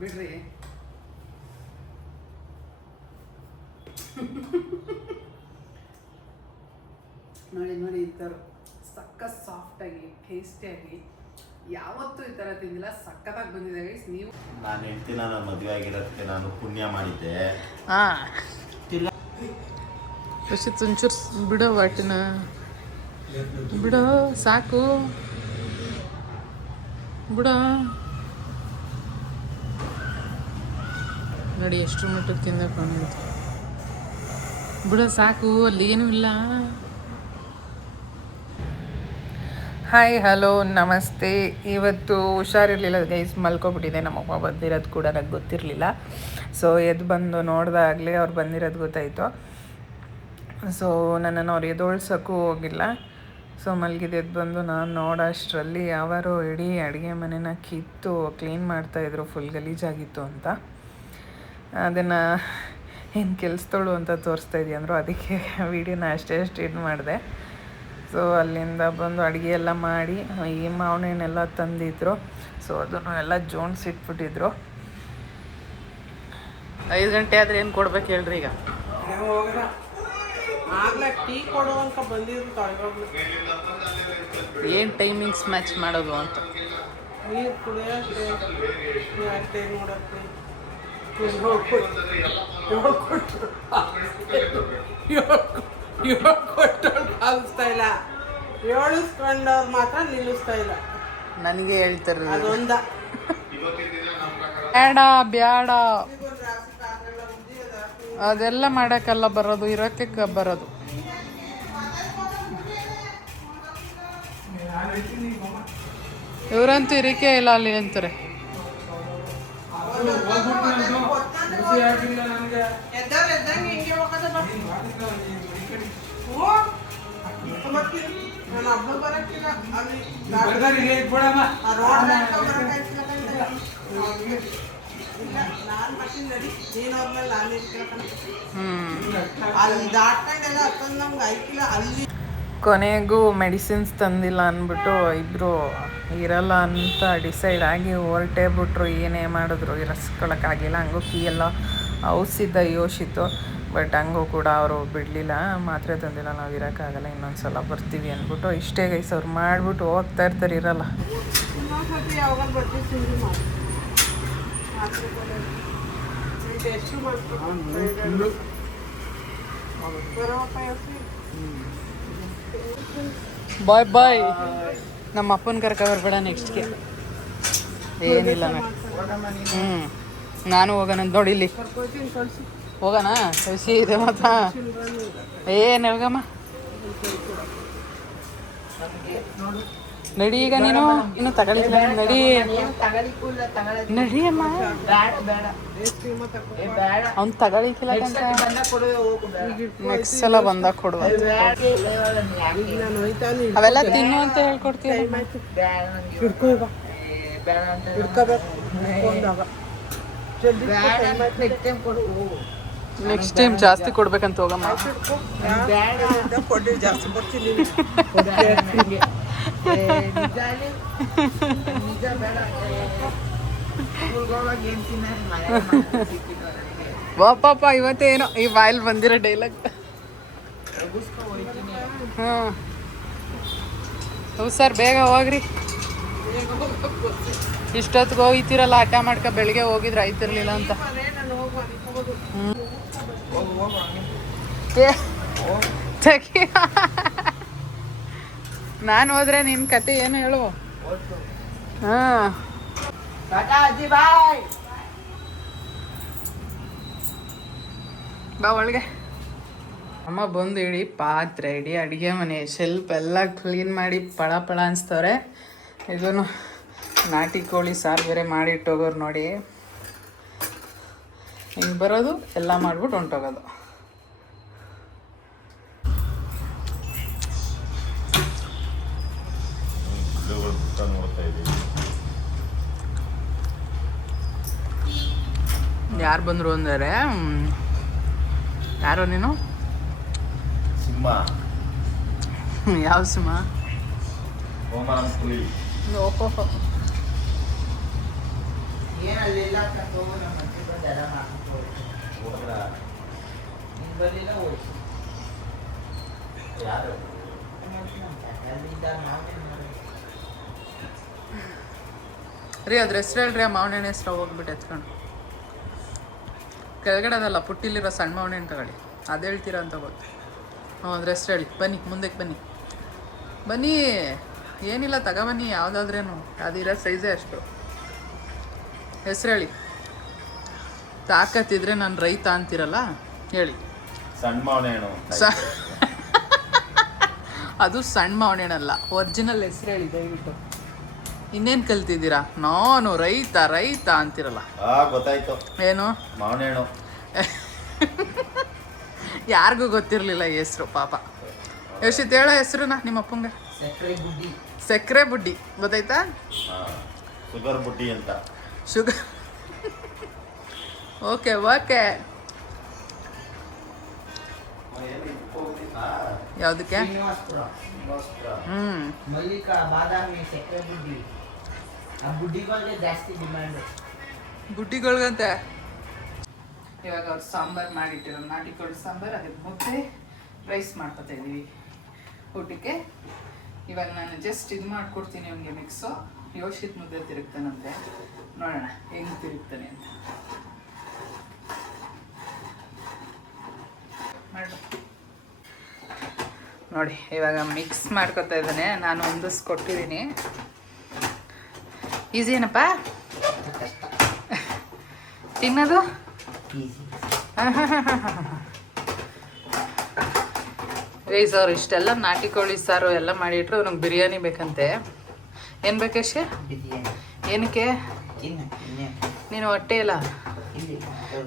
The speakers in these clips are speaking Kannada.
ಬಿಡ್ರಿ. ನೋಡಿ ನೋಡಿ ಈ ಥರ ಸಕ್ಕ ಸಾಫ್ಟಾಗಿ ಟೇಸ್ಟಿಯಾಗಿ ಯಾವತ್ತೂ ಈ ಥರ ತಿಂದಿಲ್ಲ. ಸಕ್ಕತ್ತಾಗಿ ಬಂದಿದೆ ಗೈಸ್. ನೀವು ನಾನು ಹೇಳ್ತೀನಿ, ನಾನು ಮದುವೆ ಆಗಿರೋದಕ್ಕೆ ನಾನು ಪುಣ್ಯ ಮಾಡಿದ್ದೆ. ಒಂಚೂರು ಬಿಡೋ ವಾಟಿನ ಬಿಡೋ, ಸಾಕು ಬಿಡ. ನೋಡಿ ಎಷ್ಟು ಮಟ್ಟಕ್ಕೆ ತಿಂದಪ್ಪ ಬಿಡ, ಸಾಕು, ಅಲ್ಲಿ ಏನೂ ಇಲ್ಲ. ಹಾಯ್, ಹಲೋ, ನಮಸ್ತೆ. ಇವತ್ತು ಹುಷಾರಿರಲಿಲ್ಲ ಗೈಸ್, ಮಲ್ಕೊಬಿಟ್ಟಿದೆ. ನಮ್ಮಮ್ಮ ಬಂದಿರೋದು ಕೂಡ ನನಗೆ ಗೊತ್ತಿರಲಿಲ್ಲ. ಸೊ ಎದ್ದು ಬಂದು ನೋಡಿದಾಗಲೇ ಅವ್ರು ಬಂದಿರೋದು ಗೊತ್ತಾಯಿತು. ಸೊ ನನ್ನನ್ನು ಅವ್ರು ಎದೋಳ್ಸೋಕ್ಕೂ ಹೋಗಿಲ್ಲ. ಸೊ ಮಲಗಿದ್ದು ಎದ್ದು ಬಂದು ನಾನು ನೋಡೋಷ್ಟರಲ್ಲಿ ಯಾವಾರೋ ಇಡೀ ಅಡುಗೆ ಮನೆನ ಕಿತ್ತು ಕ್ಲೀನ್ ಮಾಡ್ತಾಯಿದ್ರು, ಫುಲ್ ಗಲೀಜಾಗಿತ್ತು ಅಂತ. ಅದನ್ನು ಏನು ಕೆಲಸದೋಳು ಅಂತ ತೋರಿಸ್ತಾ ಇದೆಯಾ ಅಂದರು. ಅದಕ್ಕೆ ವೀಡಿಯೋನ ಅಷ್ಟೇ ಇದು ಮಾಡಿದೆ. ಸೊ ಅಲ್ಲಿಂದ ಬಂದು ಅಡುಗೆ ಎಲ್ಲ ಮಾಡಿ ಈ ಮಾವಣ್ಣೆಲ್ಲ ತಂದಿದ್ರು. ಸೊ ಅದನ್ನು ಎಲ್ಲ ಜೋಡಿಸಿಟ್ಬಿಟ್ಟಿದ್ರು. 5 ಗಂಟೆ ಆದರೆ ಏನು ಕೊಡ್ಬೇಕು ಹೇಳ್ರಿ ಈಗ? ಏನು ಟೈಮಿಂಗ್ಸ್ ಮ್ಯಾಚ್ ಮಾಡೋದು ಅಂತ. ಇಲ್ಲ, ಏಳಿಸ್ಕೊಂಡವ್ರು ಮಾತ್ರ ನಿಲ್ಲಿಸ್ತಾ ಇಲ್ಲ. ನನಗೆ ಹೇಳ್ತಾರೆ ಅದೊಂದ ಬೇಡ ಬೇಡ ಅದೆಲ್ಲ ಮಾಡೋಕ್ಕಲ್ಲ ಬರೋದು, ಇರೋಕ್ಕೆ ಬರೋದು. ಇವರಂತೂ ಇರಿಕೆ ಇಲ್ಲ ಅಲ್ಲಿ ಅಂತಾರೆ. ಕೊನೆಗೂ ಮೆಡಿಸಿನ್ಸ್ ತಂದಿಲ್ಲ ಅಂದ್ಬಿಟ್ಟು ಇಬ್ಬರು ಇರಲ್ಲ ಅಂತ ಡಿಸೈಡ್ ಆಗಿ ಹೊರಟೇ ಬಿಟ್ರು. ಏನೇ ಮಾಡಿದ್ರು ಇರಿಸ್ಕೊಳಕ್ಕಾಗಿಲ್ಲ. ಹಂಗೂ ಕೀ ಎಲ್ಲ ಔಷಧ ಯೋಚಿತ್ತು, ಬಟ್ ಹಂಗೂ ಕೂಡ ಅವರು ಬಿಡಲಿಲ್ಲ. ಮಾತ್ರೆ ತಂದಿಲ್ಲ, ನಾವು ಇರೋಕ್ಕಾಗಲ್ಲ, ಇನ್ನೊಂದು ಸಲ ಬರ್ತೀವಿ ಅಂದ್ಬಿಟ್ಟು ಇಷ್ಟೇ ಗೈಸ್. ಅವ್ರು ಮಾಡಿಬಿಟ್ಟು ಹೋಗ್ತಾ ಇರ್ತಾರೆ, ಇರಲ್ಲ. ಬಾಯ್ ಬಾಯ್. ನಮ್ಮ ಅಪ್ಪನ ಕರ್ಕ ಬರಬೇಡ ನೆಕ್ಸ್ಟ್ಗೆ. ಏನಿಲ್ಲ ನಾನು ಹೋಗೋಣ ನೋಡಿ. ಇಲ್ಲಿ ಹೋಗೋಣ, ಖುಷಿ ಇದೆ ಮತ್ತ. ಏನು ಹೋಗಮ್ಮ, ನಡಿ ಈಗ. ನೀನು ಇನ್ನು ತಗೊಳ್ಳಿಲ್ಲ, ನಡಿ ನಡಿಯಮ್ಮ. ಅವ್ನು ತಗೊಳಿಕ್ಕಿಲ್ಲ, ನೆಕ್ಸ್ಟ್ ಸಲ ಬಂದಾಗ ಕೊಡುವ. ಅವೆಲ್ಲ ತಿನ್ನು ಅಂತ ಹೇಳ್ಕೊಡ್ತೀವಿ. ನೆಕ್ಸ್ಟ್ ಟೈಮ್ ಜಾಸ್ತಿ ಕೊಡ್ಬೇಕಂತ ಹೋಗಮ್ಮ. ಜಾಸ್ತಿ ಬರ್ತೀನಿ. ಪಾಪ ಇವತ್ತೇನೋ ಈ ಬಾಯಲ್ಲಿ ಬಂದಿರೋ ಡೈಲಾಗ್. ಹಾಂ ಹೌದು ಸರ್, ಬೇಗ ಹೋಗ್ರಿ. ಇಷ್ಟೊತ್ತಿಗೆ ಹೋಗ್ತಿರಲ್ಲ, ಆಟ ಮಾಡ್ಕೊ. ಬೆಳಿಗ್ಗೆ ಹೋಗಿದ್ರೆ ಆಯ್ತಿರ್ಲಿಲ್ಲ ಅಂತ. ನಾನು ಹೋದ್ರೆ ನಿನ್ನ ಕತೆ ಏನು ಹೇಳು. ಹಾಂ ಬಾ ಒಳಗೆ. ಅಮ್ಮ ಬಂದು ಇಡೀ ಪಾತ್ರೆ, ಇಡೀ ಅಡುಗೆ ಮನೆ, ಶೆಲ್ಫ್ ಎಲ್ಲ ಕ್ಲೀನ್ ಮಾಡಿ ಪಳ ಪಳ ಅನಿಸ್ತವ್ರೆ. ಇದನ್ನು ನಾಟಿ ಕೋಳಿ ಸಾರು ಬೇರೆ ಮಾಡಿಟ್ಟೋಗೋರು ನೋಡಿ. ಹಿಂಗೆ ಬರೋದು, ಎಲ್ಲ ಮಾಡ್ಬಿಟ್ಟು ಹೊಂಟೋಗೋದು. ಯಾರು ಬಂದರು ಅಂದರೆ, ಯಾರೋ ನೀನು? ಸಿಂಹ. ಯಾವ ಸಿಂಹ? ಓಹೋ. ಏನಲ್ಲೆಲ್ಲ ಹೋಗು ನಮ್ಮ ಮಂತ್ರಿ ಬಂದು ಎಲ್ಲ ಮಾಡ್ಕೊಂಡು ಹೋದ್ರ ನಿನ್ನ ಬರಲಿಲ್ಲ ಹೋಯ್ತು ಯಾರು ಅಲ್ಲಿಂದ ನಾವೇನು ಮಾಡಿ ರೀ ಅದ್ರ ಹೆಸ್ರು ಹೇಳ್ರಿ ಆ ಮಾವನೆಣ್ಣೆ ಹೆಸ್ರು ಹೋಗ್ಬಿಟ್ಟು ಎತ್ಕೊಂಡು ಕೆಳಗಡೆ ಅದಲ್ಲ ಪುಟ್ಟಿಲಿರೋ ಸಣ್ಣ ಮಾವನೆಣ್ಣೆ ತಗೊಳ್ಳಿ ಅದು ಹೇಳ್ತೀರಾ ಅಂತ ಗೊತ್ತು ಹ್ಞೂ ಅದ್ರ ಹೆಸ್ರು ಹೇಳಿ ಬನ್ನಿ ಮುಂದಕ್ಕೆ ಬನ್ನಿ ಬನ್ನಿ ಏನಿಲ್ಲ ತಗೊಬನ್ನಿ ಯಾವುದಾದ್ರೇನು ಅದಿರೋ ಸೈಜೇ ಅಷ್ಟು ಹೆಸ್ರು ಹೇಳಿ ತಾಕತ್ತಿದ್ರೆ ನಾನು ರೈತ ಅಂತೀರಲ್ಲ ಹೇಳಿ ಸಣ್ಣ ಮಾವನೆ ಹಣ್ಣು ಅದು ಸಣ್ಣ ಮಾವನೆಣ್ಣಲ್ಲ ಒರಿಜಿನಲ್ ಹೆಸ್ರು ಹೇಳಿ ದಯವಿಟ್ಟು ಇನ್ನೇನು ಕಲ್ತಿದ್ದೀರಾ ನಾನು ರೈತ ರೈತ ಅಂತಿರಲ್ಲ ಗೊತ್ತಾಯ್ತು ಏನು ಮಾವನೆ ಹಣ್ಣು ಯಾರಿಗೂ ಗೊತ್ತಿರಲಿಲ್ಲ ಹೆಸ್ರು ಪಾಪ ಯೋಶಿತ್ ಹೇಳೋ ಹೆಸ್ರುನ ನಿಮ್ಮ ಅಪ್ಪಂಗೆ ಸಕ್ಕರೆ ಗುಡ್ಡಿ ಸಕ್ಕರೆ ಬುಡ್ಡಿ ಗೊತ್ತಾಯ್ತಾ ಶುಗರ್ ಬುಡ್ಡಿ ಅಂತ ಶುಗರ್ ಓಕೆ ಓಕೆ ಯಾವುದಕ್ಕೆ ಶ್ರೀನಿವಾಸಪುರ ಹ್ಞೂ ಮಲ್ಲಿಕಾ ಬಾದಾಮಿ ಸಕ್ಕರೆ ಬುಡ್ಡಿ ಆ ಬುಡ್ಡಿಗಳಿಗೆ ಜಾಸ್ತಿ ಡಿಮ್ಯಾಂಡು ಬುಡ್ಡಿಗಳ್ಗಂತೆ ಇವಾಗ ಅವ್ರು ಸಾಂಬಾರು ಮಾಡಿಟ್ಟಿರೋ ನಾಟಿ ಕೋಳಿ ಸಾಂಬಾರು ಅದಕ್ಕೆ ಮುದ್ದೆ ರೈಸ್ ಮಾಡ್ಕೊತಾ ಇದ್ದೀವಿ ಊಟಕ್ಕೆ ಇವಾಗ ನಾನು ಜಸ್ಟ್ ಇದು ಮಾಡ್ಕೊಡ್ತೀನಿ ಅವನಿಗೆ ಮಿಕ್ಸು ಯೋಶಿತ್ ಮುದ್ದೆ ತಿರುಗ್ತಾನಂತೆ ನೋಡೋಣ ಹೆಂಗೆ ತಿರುಗ್ತಾನೆ ಅಂತ ಮಾಡಿ ನೋಡಿ ಇವಾಗ ಮಿಕ್ಸ್ ಮಾಡ್ಕೊತಾ ಇದ್ದಾನೆ ನಾನು ಹೊಂದಿಸ್ಕೊಟ್ಟಿದ್ದೀನಿ ಈಸಿ ಏನಪ್ಪ ತಿನ್ನೋದು ಈಸಿ ರೈಸ್ ಅವ್ರು ಇಷ್ಟೆಲ್ಲ ನಾಟಿ ಕೋಳಿ ಸಾರು ಎಲ್ಲ ಮಾಡಿಟ್ರು ಅವ್ನಿಗೆ ಬಿರಿಯಾನಿ ಬೇಕಂತೆ ಏನು ಬೇಕಷ್ಟೇ ಬಿರಿಯಾನಿ ಏನಕ್ಕೆ ತಿನ್ನ ಇನ್ನೇ ನೀನು ಹೊಟ್ಟೆ ಇಲ್ಲ ಇಲ್ಲಿ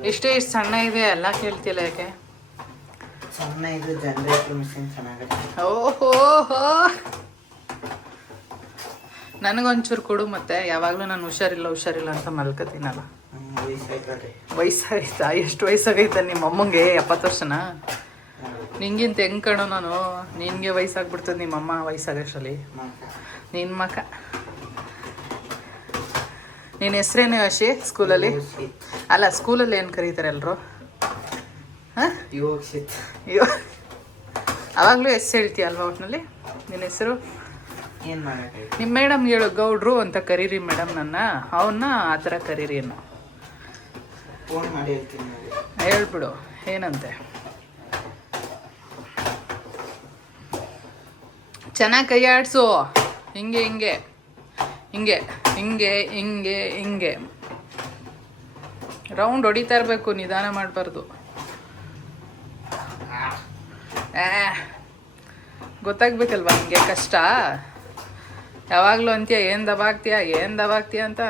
ಇಷ್ಟೇ ಇಷ್ಟು ಸಣ್ಣ ಇದೆ ಎಲ್ಲ ಕೇಳ್ತಿಲ್ಲ ಯಾಕೆ ಸಣ್ಣ ಇದು ಜನರೇಟರ್ ಮಿಷಿನ್ ಚೆನ್ನಾಗಿದೆ ಓಹೋ ನನಗೊಂಚೂರು ಕೊಡು ಮತ್ತೆ ಯಾವಾಗಲೂ ನಾನು ಹುಷಾರಿಲ್ಲ ಅಂತ ಮಲ್ಕೋತೀನಲ್ಲ ವಯಸ್ಸಾಯ್ತಾರೆ ವಯಸ್ಸಾಗೈತಾ ಎಷ್ಟು ವಯಸ್ಸಾಗೈತಾ ನಿಮ್ಮ ಅಮ್ಮಂಗೆ 70 ವರ್ಷನ ನಿಂಗಿಂತ ಹೆಂಗೆ ಕಣೋ ನಾನು ನಿನಗೆ ವಯಸ್ಸಾಗ್ಬಿಡ್ತದೆ ನಿಮ್ಮಮ್ಮ ವಯಸ್ಸಾಗಷ್ಟರಲ್ಲಿ ನಿನ್ನ ಮಕ ನಿನ್ನ ಹೆಸ್ರೇನು ಯೋಶಿ ಸ್ಕೂಲಲ್ಲಿ ಅಲ್ಲ ಸ್ಕೂಲಲ್ಲಿ ಏನು ಕರೀತಾರೆ ಎಲ್ಲರೂ ಹಾಂ ಯೋಗಿಸಿತ್ ಅಯ್ಯೋ ಅವಾಗಲೂ ಹೆಸ್ರು ಹೇಳ್ತೀಯ ಅಲ್ವಾ ಒಟ್ಟಿನಲ್ಲಿ ನಿನ್ನ ಹೆಸರು ಏನು ಮಾಡೋಕ್ಕೆ ನಿಮ್ಮ ಮೇಡಮ್ ಹೇಳು ಗೌಡ್ರು ಅಂತ ಕರೀರಿ ಮೇಡಮ್ ನನ್ನ ಅವನ್ನ ಆ ಥರ ಕರೀರಿ ಏನು ಫೋನ್ ಮಾಡಿ ಹೇಳ್ತೀನಿ ನೋಡಿ ಹೇಳ್ಬಿಡು ಏನಂತೆ ಚೆನ್ನಾಗಿ ಕೈ ಆಡಿಸು ಹಿಂಗೆ ಹಿಂಗೆ ಹಿಂಗೆ ಹಿಂಗೆ ಹಿಂಗೆ ಹಿಂಗೆ ರೌಂಡ್ ಹೊಡಿತಾ ಇರಬೇಕು ನಿಧಾನ ಮಾಡಬಾರ್ದು ಗೊತ್ತಾಗ್ಬೇಕಲ್ವಾ ನಿಮಗೆ ಕಷ್ಟ ಯಾವಾಗಲೂ ಅಂತೀಯ ಏನು ದಬಾಗ್ತೀಯ ಅಂತ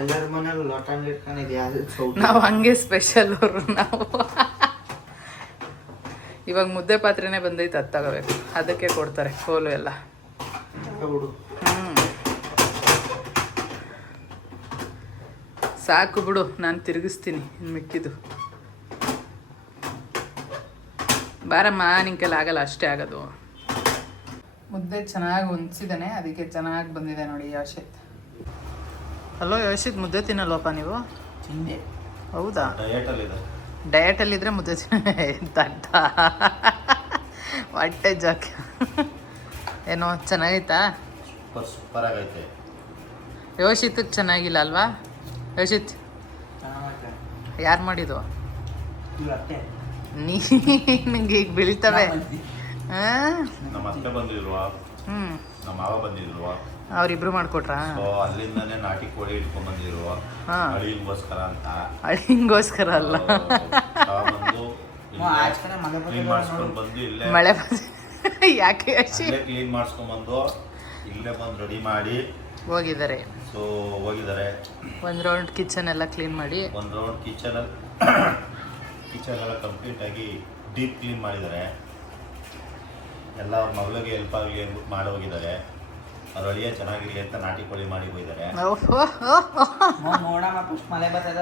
ಎಲ್ಲರ ಮನೇಲಿ ಲೋಟ ಇಟ್ಕೊಂಡಿದ್ದೆ ಅದು ಸೌಟ್ ನಾವು ಹಂಗೆ ಸ್ಪೆಷಲ್ ಅವರು ನಾವು ಇವಾಗ ಮುದ್ದೆ ಪಾತ್ರೆನೇ ಬಂದೈತೆ ಅದು ತಗೋಬೇಕು ಅದಕ್ಕೆ ಕೊಡ್ತಾರೆ ಕೋಲು ಎಲ್ಲ ಬಿಡು ಸಾಕು ಬಿಡು ನಾನು ತಿರುಗಿಸ್ತೀನಿ ಇನ್ನು ಮಿಕ್ಕಿದ್ದು ಬಾರಮ್ಮ ನಿನ್ನ ಕೈಲಿ ಆಗಲ್ಲ ಅಷ್ಟೇ ಆಗೋದು ಮುದ್ದೆ ಚೆನ್ನಾಗಿ ಹೊಂದಿಸಿದ್ದಾನೆ ಅದಕ್ಕೆ ಚೆನ್ನಾಗಿ ಬಂದಿದೆ ನೋಡಿ ಯೋಶಿತ್ ಹಲೋ ಯೋಶಿತ್ ಮುದ್ದೆ ತಿನ್ನಲ್ವಪ್ಪ ನೀವು ತಿಂದೆ ಹೌದಾ ಡಯಟಲ್ಲಿದೆ ಡಯಟಲ್ಲಿದ್ದರೆ ಮುದ್ದೆ ತಂಟ ಹೊಟ್ಟೆ ಜಾಕ್ ಏನೋ ಚೆನ್ನಾಗೈತಾ ಸೂಪರ್ ಆಗೈತೆ ಯೋಶಿತ್ಗೆ ಚೆನ್ನಾಗಿಲ್ಲ ಅಲ್ವಾ ಯೋಶಿತ್ ಚೆನ್ನಾಗಿ ಯಾರು ಮಾಡಿದ್ದು ಅಷ್ಟೇ ನಿಂಗೆ ಈಗ ಬೀಳ್ತವೆ ಹಾಂ ನಮ್ಮ ಅತ್ತೆ ಬಂದಿಲ್ವಾ ಹ್ಞೂ ನಮ್ಮ ಮಾವ ಬಂದಿಲ್ವಾ ಅವ್ರಿಬ್ರು ಮಾಡ್ಕೊಟ್ರಾ ಸೊ ಅಲ್ಲಿಂದಾನೆ ನಾಟಿ ಕೋಳಿ ಇಟ್ಕೊಂಡ್ ಬಂದಿರುವ ಹಾ. ಅಳಿಗೋಸ್ಕರ ಅಂತ ಅಳಿಂಗೋಸ್ಕರ ಅಲ್ಲ ತಗೊಂಡ್ಬಂದು ಆಚೆ ಕಡೆ ಮಳೆ ಕ್ಲೀನ್ ಮಾಡಿಸ್ಕೊಂಡು ಬಂದು ಇಲ್ಲೇ ಮಳೆ ಯಾಕೆ ಯೋಶಿ ಅಲ್ಲೇ ಕ್ಲೀನ್ ಮಾಡಿಸ್ಕೊಂಡ್ಬಂದು ಇಲ್ಲೇ ಬಂದು ರೆಡಿ ಮಾಡಿ ಹೋಗಿದ್ದಾರೆ ಸೊ ಹೋಗಿದ್ದಾರೆ ಒಂದು ರೌಂಡ್ ಕಿಚನ್ ಎಲ್ಲ ಕ್ಲೀನ್ ಮಾಡಿ ಒಂದು ರೌಂಡ್ ಕಿಚನ್ ಎಲ್ಲ ಕಂಪ್ಲೀಟ್ ಆಗಿ ಡೀಪ್ ಕ್ಲೀನ್ ಮಾಡಿದ್ದಾರೆ ಎಲ್ಲ ಅವ್ರ ಮಗಳಿಗೆ ಹೆಲ್ಪ್ ಆಗಲಿ ಅಂದ್ಬಿಟ್ಟು ಮಾಡಿ ಹೋಗಿದ್ದಾರೆ ಅವ್ರ ಅಳಿಯ ಚೆನ್ನಾಗಿರ್ಲಿ ಅಂತ ನಾಟಿ ಕೋಳಿ ಮಾಡಿ ಹೋಗಿದ್ದಾರೆ ಓಹೋ ನೋಡಮ್ಮ ಪುಷ್ಪ ಮಳೆ ಬರ್ತದ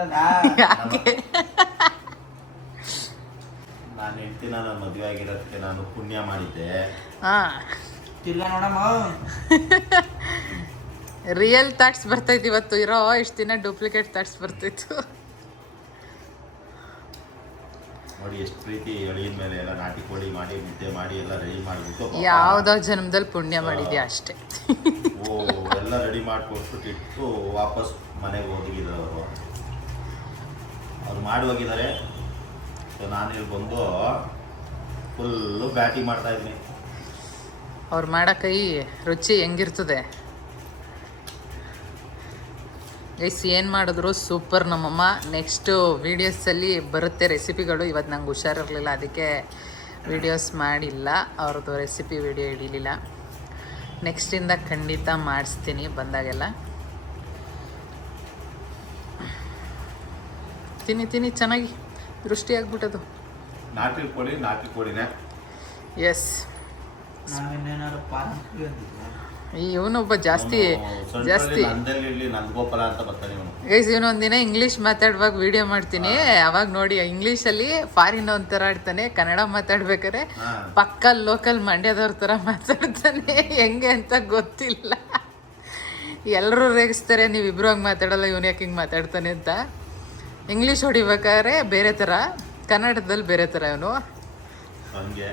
ನಾನು ಹೆಂಡ್ತಿನ ನಾನು ಮದುವೆ ಆಗಿರೋದಕ್ಕೆ ನಾನು ಪುಣ್ಯ ಮಾಡಿದ್ದೆ ಹಾಂ ತಿರ್ಗಾ ನೋಡಮ್ಮ ರಿಯಲ್ ಥಾಟ್ಸ್ ಬರ್ತೈತಿ ಇವತ್ತು, ಇರೋ ಇಷ್ಟು ದಿನ ಡೂಪ್ಲಿಕೇಟ್ ಥಾಟ್ಸ್ ಬರ್ತಿತ್ತು. ನೋಡಿ ಎಷ್ಟು ಪ್ರೀತಿ ಅಳಿಯನ ಮೇಲೆ ಎಲ್ಲ ನಾಟಿ ಕೋಳಿ ಮಾಡಿ ಮುದ್ದೆ ಮಾಡಿ ಎಲ್ಲ ರೆಡಿ ಮಾಡಿಬಿಟ್ಟು ಯಾವುದೋ ಜನ್ಮದಲ್ಲಿ ಪುಣ್ಯ ಮಾಡಿದ್ಯಾ ಅಷ್ಟೇ. ಓ ಎಲ್ಲ ರೆಡಿ ಮಾಡಿಕೊಟ್ಬಿಟ್ಟು ಇಟ್ಟು ವಾಪಸ್ ಮನೆಗೆ ಹೋಗಿದ್ದಾರೆ ಅವರು. ಅವ್ರು ಮಾಡಿ ಹೋಗಿದ್ದಾರೆ. ಸೊ ನಾನು ಇಲ್ಲಿ ಬಂದು ಫುಲ್ಲು ಬ್ಯಾಟಿಂಗ್ ಮಾಡ್ತಾ ಇದ್ದೀನಿ. ಅವ್ರು ಮಾಡೋ ಕೈ ರುಚಿ ಹೆಂಗಿರ್ತದೆ ಗೈಸ್, ಏನು ಮಾಡಿದ್ರು ಸೂಪರ್ ನಮ್ಮಮ್ಮ. ನೆಕ್ಸ್ಟು ವೀಡಿಯೋಸಲ್ಲಿ ಬರುತ್ತೆ ರೆಸಿಪಿಗಳು. ಇವತ್ತು ನಂಗೆ ಹುಷಾರಿರಲಿಲ್ಲ, ಅದಕ್ಕೆ ವೀಡಿಯೋಸ್ ಮಾಡಿಲ್ಲ, ಅವ್ರದ್ದು ರೆಸಿಪಿ ವೀಡಿಯೋ ಹಿಡಿಲಿಲ್ಲ. ನೆಕ್ಸ್ಟಿಂದ ಖಂಡಿತ ಮಾಡಿಸ್ತೀನಿ ಬಂದಾಗೆಲ್ಲ. ತಿನ್ನಿ ಚೆನ್ನಾಗಿ ದೃಷ್ಟಿ ಆಗ್ಬಿಟ್ಟದು. ನಾಟಿ ಕೋಳಿನೇ. ಎಸ್, ನಾವೇನೇನಾದ್ರು ಪಾನಿಪುರಿ ಅಂದಿದ್ವಾ? ಇವನೊಬ್ಬ ಜಾಸ್ತಿ ನಂದಗೋಪಾಲ ಅಂತ ಬರ್ತಾನೆ ಇವನು. ಗೈಸ್, ಇವನೊಂದಿನ ಇಂಗ್ಲೀಷ್ ಮಾತಾಡುವಾಗ ವಿಡಿಯೋ ಮಾಡ್ತೀನಿ, ಅವಾಗ ನೋಡಿ ಇಂಗ್ಲೀಷಲ್ಲಿ ಫಾರಿನ್ ಒಂಥರ ಆಡ್ತಾನೆ, ಕನ್ನಡ ಮಾತಾಡ್ಬೇಕಾದ್ರೆ ಪಕ್ಕ ಲೋಕಲ್ ಮಂಡ್ಯದವ್ರ ಥರ ಮಾತಾಡ್ತಾನೆ. ಹೆಂಗೆ ಅಂತ ಗೊತ್ತಿಲ್ಲ. ಎಲ್ಲರೂ ರೇಗಿಸ್ತಾರೆ, ನೀವಿಬ್ರು ಹಂಗೆ ಮಾತಾಡಲ್ಲ, ಇವನು ಯಾಕೆ ಹಿಂಗೆ ಮಾತಾಡ್ತಾನೆ ಅಂತ. ಇಂಗ್ಲೀಷ್ ಹೊಡಿಬೇಕಾದ್ರೆ ಬೇರೆ ಥರ, ಕನ್ನಡದಲ್ಲಿ ಬೇರೆ ಥರ ಇವನು. ಹಂಗೆ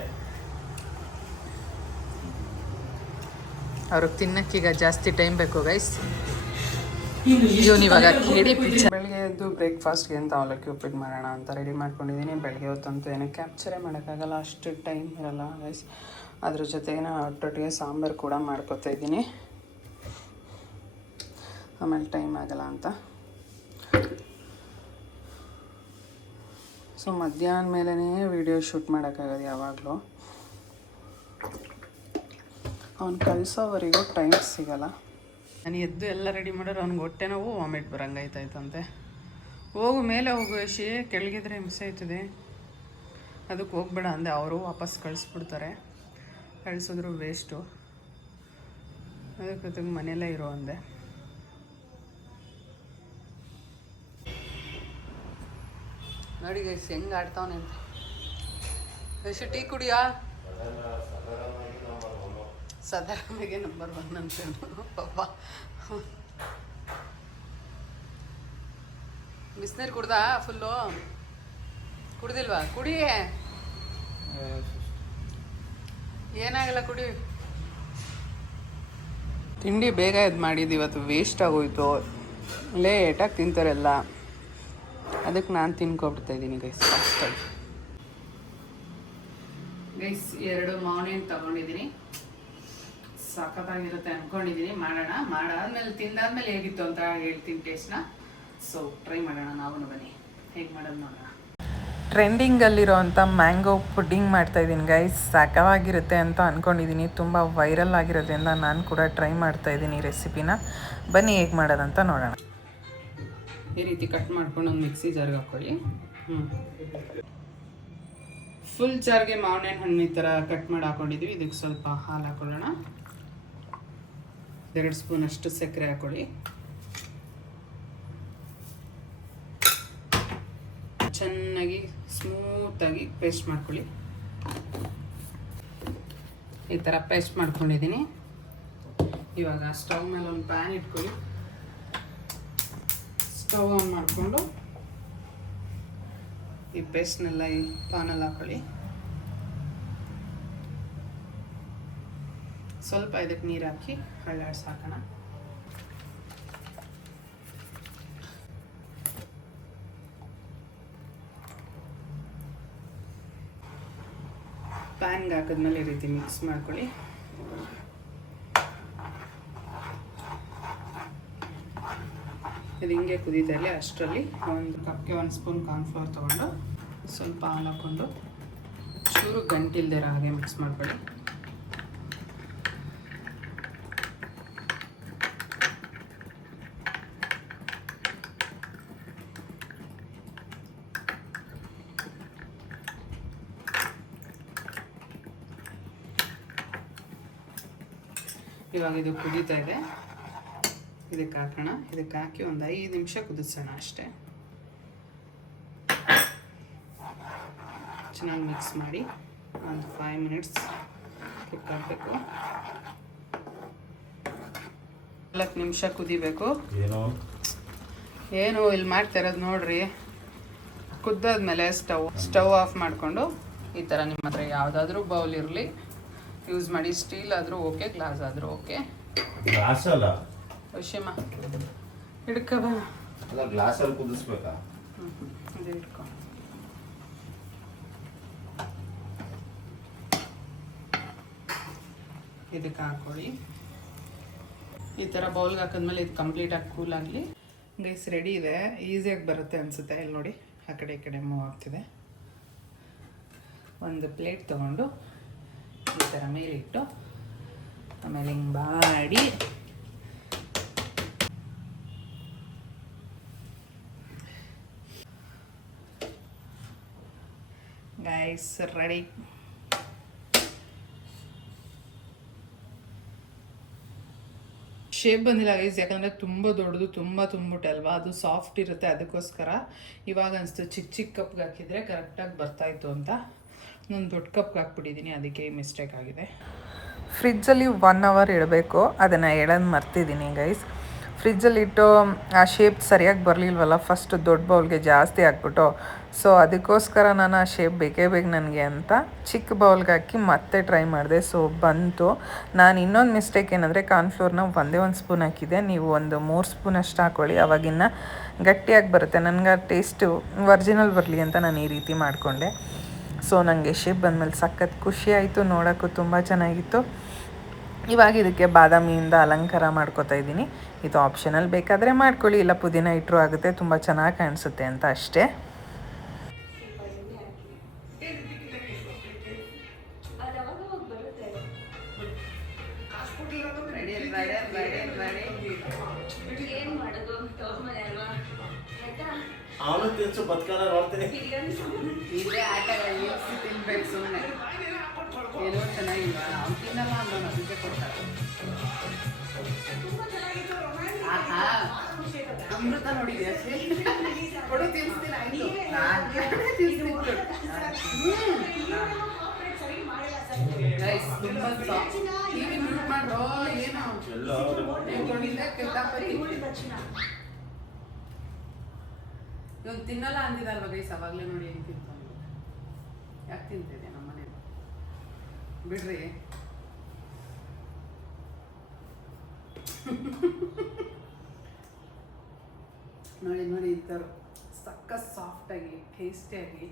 ಅವ್ರಿಗೆ ತಿನ್ನಕ್ಕೀಗ ಜಾಸ್ತಿ ಟೈಮ್ ಬೇಕು ಗೈಸ್. ಇವನು ಇವಾಗ ಕೇಳಿ ಪಿಕ್ಚರ್. ಬೆಳಗ್ಗೆ ಎದ್ದು ಬ್ರೇಕ್ಫಾಸ್ಟ್ಗೆ ಅಂತ ಅವಲಕ್ಕಿ ಉಪ್ಪಿಟ್ಟು ಮಾಡೋಣ ಅಂತ ರೆಡಿ ಮಾಡ್ಕೊಂಡಿದ್ದೀನಿ. ಬೆಳಗ್ಗೆ ಹೊತ್ತಂತೂ ಏನೋ ಕ್ಯಾಪ್ಚರೇ ಮಾಡೋಕ್ಕಾಗಲ್ಲ, ಅಷ್ಟು ಟೈಮ್ ಇರಲ್ಲ ಗೈಸ್. ಅದ್ರ ಜೊತೆಗೆ ಒಟ್ಟೊಟ್ಟಿಗೆ ಸಾಂಬಾರು ಕೂಡ ಮಾಡ್ಕೊತಾ ಇದ್ದೀನಿ, ಆಮೇಲೆ ಟೈಮ್ ಆಗಲ್ಲ ಅಂತ. ಸೊ ಮಧ್ಯಾಹ್ನ ಮೇಲೇ ವೀಡಿಯೋ ಶೂಟ್ ಮಾಡೋಕ್ಕಾಗೋದು ಯಾವಾಗಲೂ. ಅವ್ನು ಕಳಿಸೋವರೆಗೂ ಟೈಮ್ ಸಿಗಲ್ಲ. ನಾನು ಎದ್ದು ಎಲ್ಲ ರೆಡಿ ಮಾಡೋರು ಅವ್ನಿಗೆ ಹೊಟ್ಟೆ ನೋವು ವಾಮಿಟ್ ಬರಂಗಾಯ್ತಾಯ್ತಂತೆ. ಹೋಗು ಮೇಲೆ ಹೋಗು ಯಶಿ, ಕೆಳಗಿದ್ರೆ ಹಿಂಸೆ ಆಯ್ತದೆ, ಅದಕ್ಕೆ ಹೋಗ್ಬೇಡ ಅಂದೆ. ಅವರು ವಾಪಸ್ ಕಳಿಸ್ಬಿಡ್ತಾರೆ, ಕಳಿಸಿದ್ರು ವೇಸ್ಟು, ಅದಕ್ಕೆ ಮನೆಯಲ್ಲೇ ಇರೋ ಅಂದೆ. ನೋಡಿ ಗೈಸ್ ಹೆಂಗೆ ಆಡ್ತಾವನೆ ಅಂತ. ಯಶಿ ಟೀ ಕುಡಿಯಾ? ಸದಾರಾಮಿಗೆ ನಂಬರ್ 1 ಅಂತ ಪಾಪ. ಬಿಸಿನೀರು ಕುಡ್ದಾ? ಫುಲ್ಲು ಕುಡ್ದಿಲ್ವಾ? ಕುಡಿ, ಏನಾಗಲ್ಲ, ಕುಡಿ. ತಿಂಡಿ ಬೇಗ ಇದು ಮಾಡಿದ್ದು, ಇವತ್ತು ವೇಸ್ಟ್ ಆಗೋಯ್ತು, ಲೇಟಾಗಿ ತಿಂತಾರೆಲ್ಲ, ಅದಕ್ಕೆ ನಾನು ತಿನ್ಕೊಬಿಡ್ತಾಯಿದ್ದೀನಿ ಗೈಸ್ ಫಾಸ್ಟಾಗಿ. ಗೈಸ್ 2 ಮಾವಿನ ತೊಗೊಂಡಿದ್ದೀನಿ, ಸಖತ್ತಾಗಿರುತ್ತೆ ಅಂದ್ಕೊಂಡಿದ್ದೀನಿ. ಮಾಡಾದ್ಮೇಲೆ ತಿಂದಾದ್ಮೇಲೆ ಹೇಗಿತ್ತು ಅಂತ ಹೇಳ್ತೀನಿ ಟೇಸ್ಟ್ನ. ಸೊ ಟ್ರೈ ಮಾಡೋಣ ನಾವು, ಬನ್ನಿ ಹೇಗೆ ಮಾಡೋದು ನೋಡೋಣ. ಟ್ರೆಂಡಿಂಗಲ್ಲಿರೋವಂಥ ಮ್ಯಾಂಗೋ ಪುಡ್ಡಿಂಗ್ ಮಾಡ್ತಾಯಿದ್ದೀನಿ ಗೈಸ್, ಸಾಕವಾಗಿರುತ್ತೆ ಅಂತ ಅಂದ್ಕೊಂಡಿದ್ದೀನಿ. ತುಂಬ ವೈರಲ್ ಆಗಿರೋದ್ರಿಂದ ನಾನು ಕೂಡ ಟ್ರೈ ಮಾಡ್ತಾಯಿದ್ದೀನಿ ರೆಸಿಪಿನ. ಬನ್ನಿ ಹೇಗೆ ಮಾಡೋದಂತ ನೋಡೋಣ. ಈ ರೀತಿ ಕಟ್ ಮಾಡ್ಕೊಂಡು ಒಂದು ಮಿಕ್ಸಿ ಜಾರ್ಗೆ ಹಾಕ್ಕೊಳ್ಳಿ. ಫುಲ್ ಜಾರ್ಗೆ ಮಾವಿನ ಹಣ್ಣು ಈ ಥರ ಕಟ್ ಮಾಡಿ ಹಾಕ್ಕೊಂಡಿದ್ವಿ. ಇದಕ್ಕೆ ಸ್ವಲ್ಪ ಹಾಲು ಹಾಕ್ಕೊಳ್ಳೋಣ, 2 ಸ್ಪೂನ್ ಅಷ್ಟು ಸಕ್ಕರೆ ಹಾಕ್ಕೊಳ್ಳಿ. ಚೆನ್ನಾಗಿ ಸ್ಮೂತಾಗಿ ಪೇಸ್ಟ್ ಮಾಡ್ಕೊಳ್ಳಿ. ಈ ಥರ ಪೇಸ್ಟ್ ಮಾಡ್ಕೊಂಡಿದ್ದೀನಿ. ಇವಾಗ ಸ್ಟವ್ ಮೇಲೆ ಒಂದು ಪ್ಯಾನ್ ಇಟ್ಕೊಳ್ಳಿ. ಸ್ಟವ್ ಆನ್ ಮಾಡಿಕೊಂಡು ಈ ಪೇಸ್ಟ್ನೆಲ್ಲ ಈ ಪಾನಲ್ಲಿ ಹಾಕ್ಕೊಳ್ಳಿ. ಸ್ವಲ್ಪ ಇದಕ್ಕೆ ನೀರು ಹಾಕಿ ಹಳ್ಳಾಡ್ಸಿ ಹಾಕೋಣ. ಪ್ಯಾನ್ಗೆ ಹಾಕಿದ್ಮೇಲೆ ಈ ರೀತಿ ಮಿಕ್ಸ್ ಮಾಡ್ಕೊಳ್ಳಿ. ಇದು ಹಿಂಗೆ ಕುದೀತಾ ಇರಲಿ. ಅಷ್ಟರಲ್ಲಿ ಒಂದು ಕಪ್ಗೆ 1 ಸ್ಪೂನ್ ಕಾರ್ನ್ಫ್ಲವರ್ ತೊಗೊಂಡು ಸ್ವಲ್ಪ ಹಾಲು ಹಾಕ್ಕೊಂಡು ಚೂರು ಗಂಟಿಲ್ದಿರ ಹಾಗೆ ಮಿಕ್ಸ್ ಮಾಡ್ಕೊಳ್ಳಿ. ಇವಾಗ ಇದು ಕುದೀತಾ ಇದೆ, ಇದಕ್ಕೆ ಹಾಕೋಣ. ಇದಕ್ಕೆ ಹಾಕಿ ಒಂದು 5 ನಿಮಿಷ ಕುದಿಸೋಣ ಅಷ್ಟೇ. ಚೆನ್ನಾಗಿ ಮಿಕ್ಸ್ ಮಾಡಿ ಒಂದು 5 ಮಿನಿಟ್ಸ್ ಕುಕ್ ಆಗಬೇಕು. 4 ನಿಮಿಷ ಕುದಿಬೇಕು. ಏನೋ ಏನು ಇಲ್ಲಿ ಮಾಡ್ತಾ ಇರೋದು ನೋಡ್ರಿ. ಕುದ್ದಾದ್ಮೇಲೆ ಸ್ಟವ್ ಆಫ್ ಮಾಡಿಕೊಂಡು ಈ ಥರ ನಿಮ್ಮ ಹತ್ರ ಯಾವುದಾದ್ರೂ ಬೌಲ್ ಇರಲಿ ಯೂಸ್ ಮಾಡಿ. ಸ್ಟೀಲ್ ಆದರೂ ಓಕೆ, ಗ್ಲಾಸ್ ಆದರೂ ಓಕೆ. ಗ್ಲಾಸ್ ಅಲ್ಲ, ವಿಷಯಮ್ಮ ಹಿಡ್ಕ ಬಾ. ಅಲ್ಲ ಗ್ಲಾಸಲ್ಲಿ ಕುದಿಸ್ಬೇಕಾ? ಅದೇ ಹಿಡ್ಕೊ. ಇದಕ್ಕೆ ಹಾಕೊಳ್ಳಿ. ಈ ಥರ ಬೌಲ್ಗೆ ಹಾಕಿದ್ಮೇಲೆ ಇದು ಕಂಪ್ಲೀಟಾಗಿ ಕೂಲ್ ಆಗಲಿ. ಗೈಸ್ ರೆಡಿ ಇದೆ. ಈಸಿಯಾಗಿ ಬರುತ್ತೆ ಅನಿಸುತ್ತೆ. ಇಲ್ಲಿ ನೋಡಿ, ಆ ಕಡೆ ಈ ಕಡೆ ಮೂವ್ ಆಗ್ತಿದೆ. ಒಂದು ಪ್ಲೇಟ್ ತೊಗೊಂಡು ಈ ಥರ ಮೇಲಿಟ್ಟು ಆಮೇಲೆ ಹಿಂಗೆ ಮಾಡಿ ಗೈಸ್ ರೆಡಿ. ಶೇಪ್ ಬಂದಿಲ್ಲ ಗೈಸ್, ಯಾಕಂದರೆ ತುಂಬ ದೊಡ್ಡದು, ತುಂಬ ತುಂಬಿಟ್ಟಲ್ವಾ, ಅದು ಸಾಫ್ಟ್ ಇರುತ್ತೆ. ಅದಕ್ಕೋಸ್ಕರ ಇವಾಗ ಅನಿಸ್ತು ಚಿಕ್ಕ ಚಿಕ್ಕ ಕಪ್ಗೆ ಹಾಕಿದರೆ ಕರೆಕ್ಟಾಗಿ ಬರ್ತಾಯಿತ್ತು ಅಂತ. ನಾನು ದೊಡ್ಡ ಕಪ್ಗೆ ಹಾಕ್ಬಿಟ್ಟಿದ್ದೀನಿ, ಅದಕ್ಕೆ ಈ ಮಿಸ್ಟೇಕ್ ಆಗಿದೆ. ಫ್ರಿಜ್ಜಲ್ಲಿ 1 ಅವರ್ ಇಡಬೇಕು. ಅದನ್ನು ಹೇಳೋದು ಮರ್ತಿದ್ದೀನಿ ಗೈಸ್. ಫ್ರಿಜ್ಜಲ್ಲಿಟ್ಟು ಆ ಶೇಪ್ ಸರಿಯಾಗಿ ಬರಲಿಲ್ವಲ್ಲ, ಫಸ್ಟ್ ದೊಡ್ಡ ಬೌಲ್ಗೆ ಜಾಸ್ತಿ ಹಾಕ್ಬಿಟ್ಟು, ಸೊ ಅದಕ್ಕೋಸ್ಕರ ನಾನು ಆ ಶೇಪ್ ಬೇಕೇ ಬೇಕು ನನಗೆ ಅಂತ ಚಿಕ್ಕ ಬೌಲ್ಗೆ ಹಾಕಿ ಮತ್ತೆ ಟ್ರೈ ಮಾಡಿದೆ. ಸೊ ಬಂತು. ನಾನು ಇನ್ನೊಂದು ಮಿಸ್ಟೇಕ್ ಏನಂದರೆ ಕಾರ್ನ್ಫ್ಲೋರ್ನ ಒಂದೇ 1 ಸ್ಪೂನ್ ಹಾಕಿದೆ. ನೀವು ಒಂದು 3 ಸ್ಪೂನಷ್ಟು ಹಾಕ್ಕೊಳ್ಳಿ, ಅವಾಗಿನ್ನ ಗಟ್ಟಿಯಾಗಿ ಬರುತ್ತೆ. ನನಗೆ ಆ ಟೇಸ್ಟು ಒರಿಜಿನಲ್ ಬರಲಿ ಅಂತ ನಾನು ಈ ರೀತಿ ಮಾಡಿಕೊಂಡೆ. ಸೊ ನನಗೆ ಶೇಪ್ ಬಂದಮೇಲೆ ಸಖತ್ ಖುಷಿ ಆಯಿತು, ನೋಡೋಕ್ಕೂ ತುಂಬ ಚೆನ್ನಾಗಿತ್ತು. ಇವಾಗ ಇದಕ್ಕೆ ಬಾದಾಮಿಯಿಂದ ಅಲಂಕಾರ ಮಾಡ್ಕೋತಾ ಇದ್ದೀನಿ. ಇದು ಆಪ್ಷನಲ್, ಬೇಕಾದರೆ ಮಾಡ್ಕೊಳ್ಳಿ, ಇಲ್ಲ ಪುದೀನ ಇಟ್ಟರು ಆಗುತ್ತೆ, ತುಂಬ ಚೆನ್ನಾಗಿ ಕಾಣಿಸುತ್ತೆ ಅಂತ ಅಷ್ಟೇ. ಅವನು ತಿನ್ಸು ಬದುಕಾಲ ನೋಡ್ತೀನಿ. ಇದೇ ಆಟ ತಿನ್ಬೇಕು ಸುಮ್ಮನೆ. ಏನೋ ಚೆನ್ನಾಗಿಲ್ವಾ, ಅವ್ನು ತಿನ್ನಲ್ಲ ಅಂದ್ರೆ ಅದಕ್ಕೆ ಕೊಡ್ತಾರೆ. ಅಮೃತ ನೋಡಿದ್ಯಾ? ಕೊಡು ತಿನ್ಸ್ತೀನಿ. ಆಯ್ತು, ಟಿವಿ ಮ್ಯೂಟ್ ಮಾಡ್ರೋ. ಏನೋ ಇವನು ತಿನ್ನಲ್ಲ ಅಂದಿದಲ್ವ ಗೈಸ್, ಅವಾಗಲೇ ನೋಡಿ ಹೆಂಗೆ ತಿಂತ. ಯಾಕೆ ತಿಂತಿದೆ ನಮ್ಮ ಮನೇಲಿ? ಬಿಡ್ರಿ. ನೋಡಿ ನೋಡಿ, ಈ ಥರ ಸಕ್ಕ ಸಾಫ್ಟಾಗಿ ಟೇಸ್ಟಿಯಾಗಿ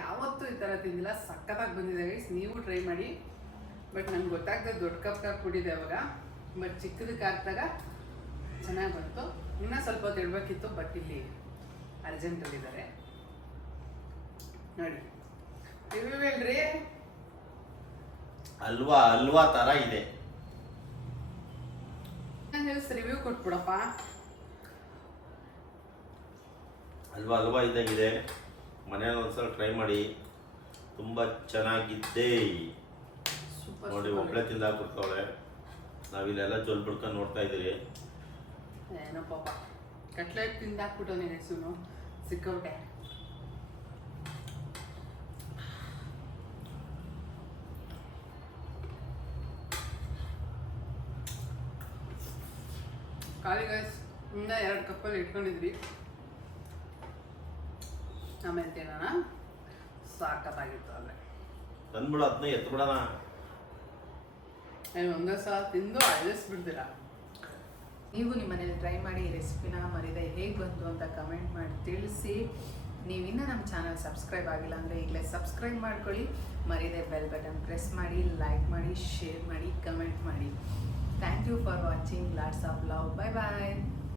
ಯಾವತ್ತೂ ಈ ಥರ ತಿಂದಿಲ್ಲ. ಸಕ್ಕತ್ತಾಗಿ ಬಂದಿದೆ ಗೈಸ್, ನೀವು ಟ್ರೈ ಮಾಡಿ. ಬಟ್ ನಂಗೆ ಗೊತ್ತಾಗ್ತದೆ ದೊಡ್ಡ ಕಪ್ ಹಾಕ್ಬಿಟ್ಟಿದೆ ಅವಾಗ, ಬಟ್ ಚಿಕ್ಕದಕ್ಕೆ ಹಾಕಿದಾಗ ಚೆನ್ನಾಗಿ ಬಂತು. ಇನ್ನೂ ಸ್ವಲ್ಪ ಹೊತ್ತು ಇಡಬೇಕಿತ್ತು, ಬಟ್ ಇಲ್ಲಿ ಅರ್ಜೆಂಟಲ್ಲಿದ್ದಾರೆ ನೋಡಿ. ರಿವ್ಯೂ ಹೇಳ್ರಿ. ಅಲ್ವಾ ತರ ಇದೆ. ರಿವ್ಯೂ ಕೊಟ್ಬಿಡಪ್ಪ. ಅಲ್ವಾ ಇದ್ದಾಗಿದೆ. ಮನೆಯಲ್ಲಿ ಒಂದ್ಸಲ ಟ್ರೈ ಮಾಡಿ, ತುಂಬ ಚೆನ್ನಾಗಿದ್ದೆ. ನೋಡಿ ಒಬ್ಬಳೆ ತಿಂದಾಕ್ಬಿಡ್ತಾವಳೆ. ನಾವಿಲ್ಲೆಲ್ಲ ಜೊಲ್ ಬಿಡ್ಕೊಂಡು ನೋಡ್ತಾ ಇದ್ದೀರಿ. ಏನೋ ಪಾಪ ಕಟ್ಲೆಟ್ ತಿಂದಾಕ್ಬಿಟ್ಟು ನೀನು ಹೆಸರು ಸಿಕ್ಕೌಟೆ. ಖಾಲಿ ಗೈಸ್, ಇನ್ನೂ 2 ಕಪ್ಪಲ್ಲಿ ಇಟ್ಕೊಂಡಿದ್ರಿ. ಆಮೇಲೆ ತಿನ್ನೋಣ. ಸಾಕತ್ತಾಗಿತ್ತು ಅಲ್ಲೇ ತಂದ್ಬಿಡು, ಅದನ್ನ ಎತ್ಬಿಡೋಣ. ಏನು ಒಂದೇ ಸಲ ತಿಂದು ಅಳಿಸ್ಬಿಡ್ತೀರಾ. ನೀವು ನಿಮ್ಮ ಮನೇಲಿ ಟ್ರೈ ಮಾಡಿ ಈ ರೆಸಿಪಿನ. ಮರಿದೆ ಹೇಗೆ ಬಂತು ಅಂತ ಕಮೆಂಟ್ ಮಾಡಿ ತಿಳಿಸಿ. ನೀವಿನ್ನೂ ನಮ್ಮ ಚಾನಲ್ ಸಬ್ಸ್ಕ್ರೈಬ್ ಆಗಿಲ್ಲ ಅಂದರೆ ಈಗಲೇ ಸಬ್ಸ್ಕ್ರೈಬ್ ಮಾಡ್ಕೊಳ್ಳಿ. ಮರಿದೆ ಬೆಲ್ ಬಟನ್ ಪ್ರೆಸ್ ಮಾಡಿ, ಲೈಕ್ ಮಾಡಿ, ಶೇರ್ ಮಾಡಿ, ಕಮೆಂಟ್ ಮಾಡಿ. Thank you for watching. Lots of love. Bye bye.